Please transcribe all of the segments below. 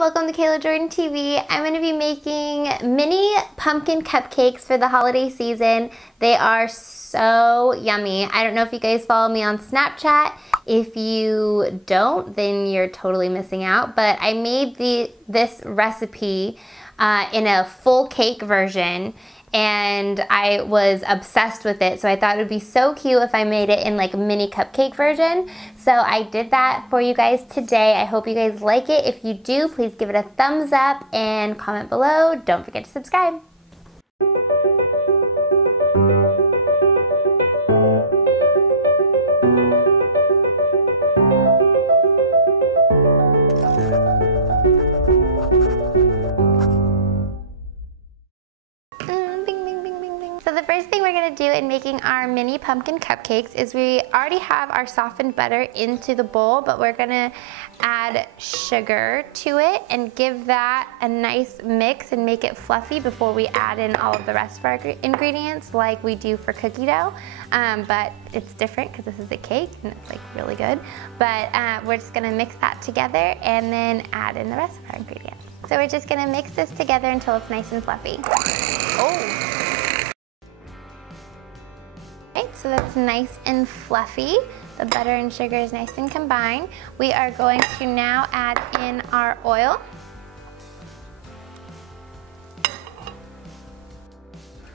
welcome to Cayla Jordan TV. I'm going to be making mini pumpkin cupcakes for the holiday season. They are so yummy. I don't know if you guys follow me on Snapchat. If you don't, then you're totally missing out. But I made this recipe in a full cake version, and I was obsessed with it. So I thought it would be so cute if I made it in like a mini cupcake version. So I did that for you guys today. I hope you guys like it. If you do, please give it a thumbs up and comment below. Don't forget to subscribe. So the first thing we're going to do in making our mini pumpkin cupcakes is we already have our softened butter into the bowl, but we're going to add sugar to it and give that a nice mix and make it fluffy before we add in all of the rest of our ingredients like we do for cookie dough. But it's different because this is a cake and it's like really good. But we're just going to mix that together and then add in the rest of our ingredients. So we're just going to mix this together until it's nice and fluffy. Oh! So that's nice and fluffy. The butter and sugar is nice and combined. We are going to now add in our oil.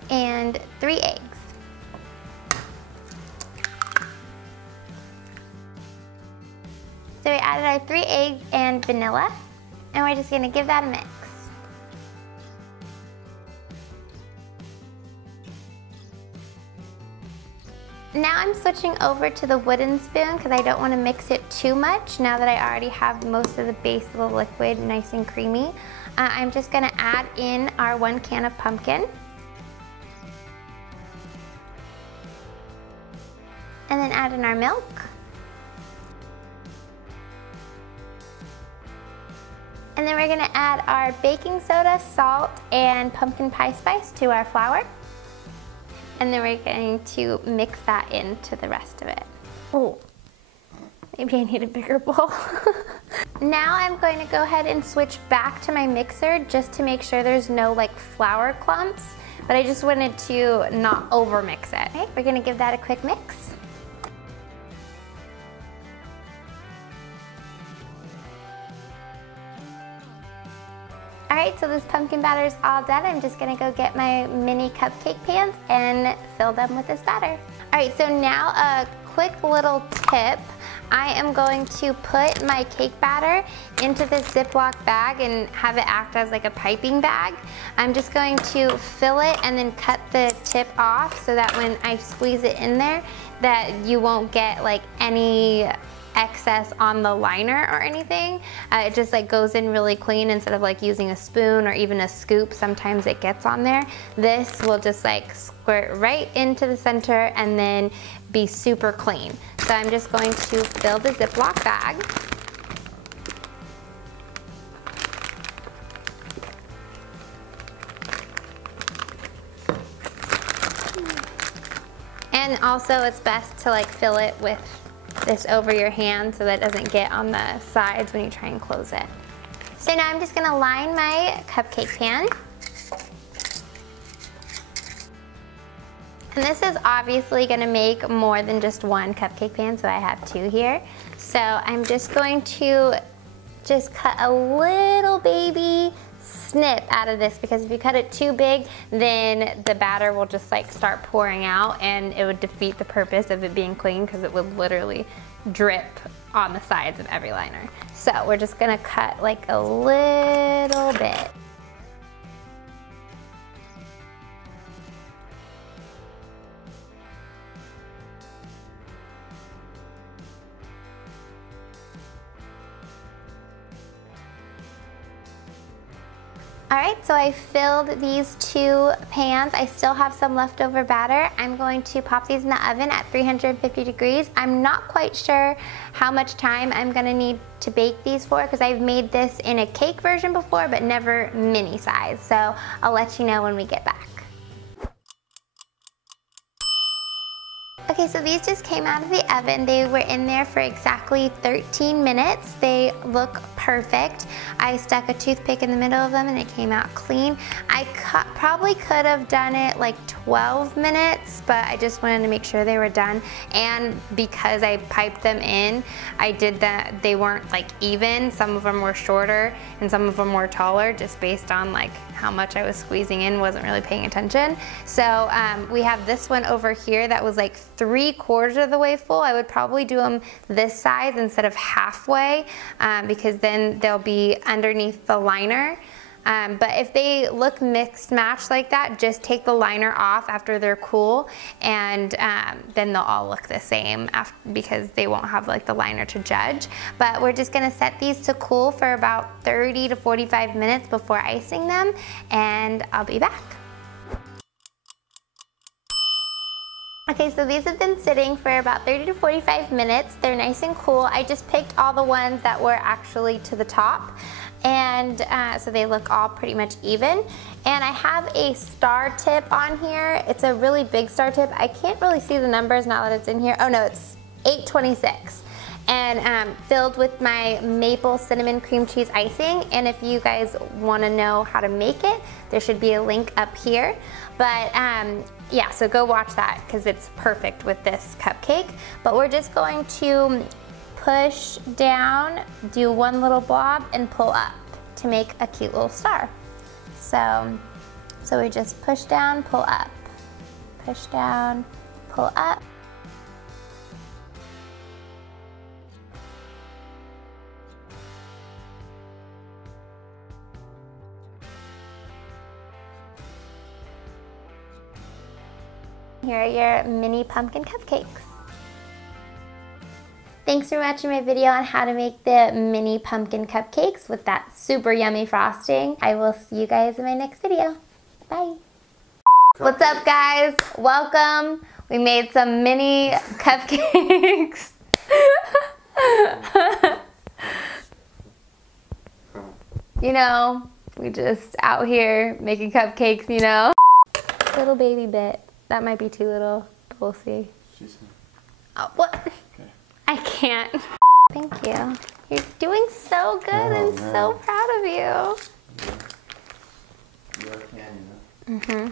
And 3 eggs. So we added our 3 eggs and vanilla, and we're just gonna give that a mix. Now I'm switching over to the wooden spoon because I don't want to mix it too much now that I already have most of the base of the liquid nice and creamy. I'm just going to add in our 1 can of pumpkin. And then add in our milk. And then we're going to add our baking soda, salt, and pumpkin pie spice to our flour. And then we're going to mix that into the rest of it. Oh, maybe I need a bigger bowl. Now I'm going to go ahead and switch back to my mixer just to make sure there's no like flour clumps, but I just wanted to not over mix it. Okay, we're gonna give that a quick mix. Alright, so this pumpkin batter is all done. I'm just gonna go get my mini cupcake pans and fill them with this batter. Alright, so now a quick little tip. I am going to put my cake batter into this Ziploc bag and have it act as like a piping bag. I'm just going to fill it and then cut the tip off so that when I squeeze it in there, that you won't get like any excess on the liner or anything. It just like goes in really clean instead of like using a spoon or even a scoop. Sometimes it gets on there. This will just like squirt right into the center and then be super clean. So I'm just going to fill the Ziploc bag. And also it's best to like fill it with this over your hand so that it doesn't get on the sides when you try and close it. So now I'm just gonna line my cupcake pan. And this is obviously gonna make more than just 1 cupcake pan, so I have 2 here. So I'm just going to just cut a little baby snip out of this, because if you cut it too big, then the batter will just like start pouring out and it would defeat the purpose of it being clean because it would literally drip on the sides of every liner. So we're just gonna cut like a little bit. Alright, so I filled these 2 pans. I still have some leftover batter. I'm going to pop these in the oven at 350 degrees. I'm not quite sure how much time I'm going to need to bake these for because I've made this in a cake version before but never mini size. So I'll let you know when we get back. Okay, so these just came out of the oven. They were in there for exactly 13 minutes. They look perfect. I stuck a toothpick in the middle of them and it came out clean. I probably could have done it like 12 minutes, but I just wanted to make sure they were done. And because I piped them in, I did that, they weren't like even. Some of them were shorter and some of them were taller, just based on like how much I was squeezing in, wasn't really paying attention. So we have this one over here that was like 3/4 of the way full. I would probably do them this size instead of halfway because then they'll be underneath the liner. But if they look mixed matched like that, just take the liner off after they're cool, and then they'll all look the same because they won't have like the liner to judge. But we're just gonna set these to cool for about 30 to 45 minutes before icing them, and I'll be back. Okay, so these have been sitting for about 30 to 45 minutes. They're nice and cool. I just picked all the ones that were actually to the top, and so they look all pretty much even. And I have a star tip on here. It's a really big star tip. I can't really see the numbers now that it's in here. Oh no, it's 826. And filled with my maple cinnamon cream cheese icing. And if you guys want to know how to make it, there should be a link up here. But yeah, so go watch that because it's perfect with this cupcake. But we're just going to push down, do one little blob, and pull up to make a cute little star. So we just push down, pull up, push down, pull up. Here are your mini pumpkin cupcakes. Thanks for watching my video on how to make the mini pumpkin cupcakes with that super yummy frosting. I will see you guys in my next video. Bye. What's up, guys? Welcome. We made some mini cupcakes. You know, we just out here making cupcakes, you know. Little baby bit. That might be too little, but we'll see. Oh, what? Okay. I can't. Thank you. You're doing so good. I'm so proud of you. Mm-hmm.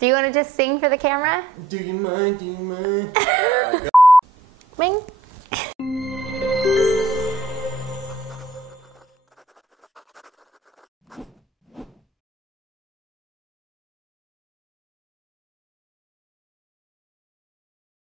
Do you want to just sing for the camera? Do you mind? Do you mind? Ring.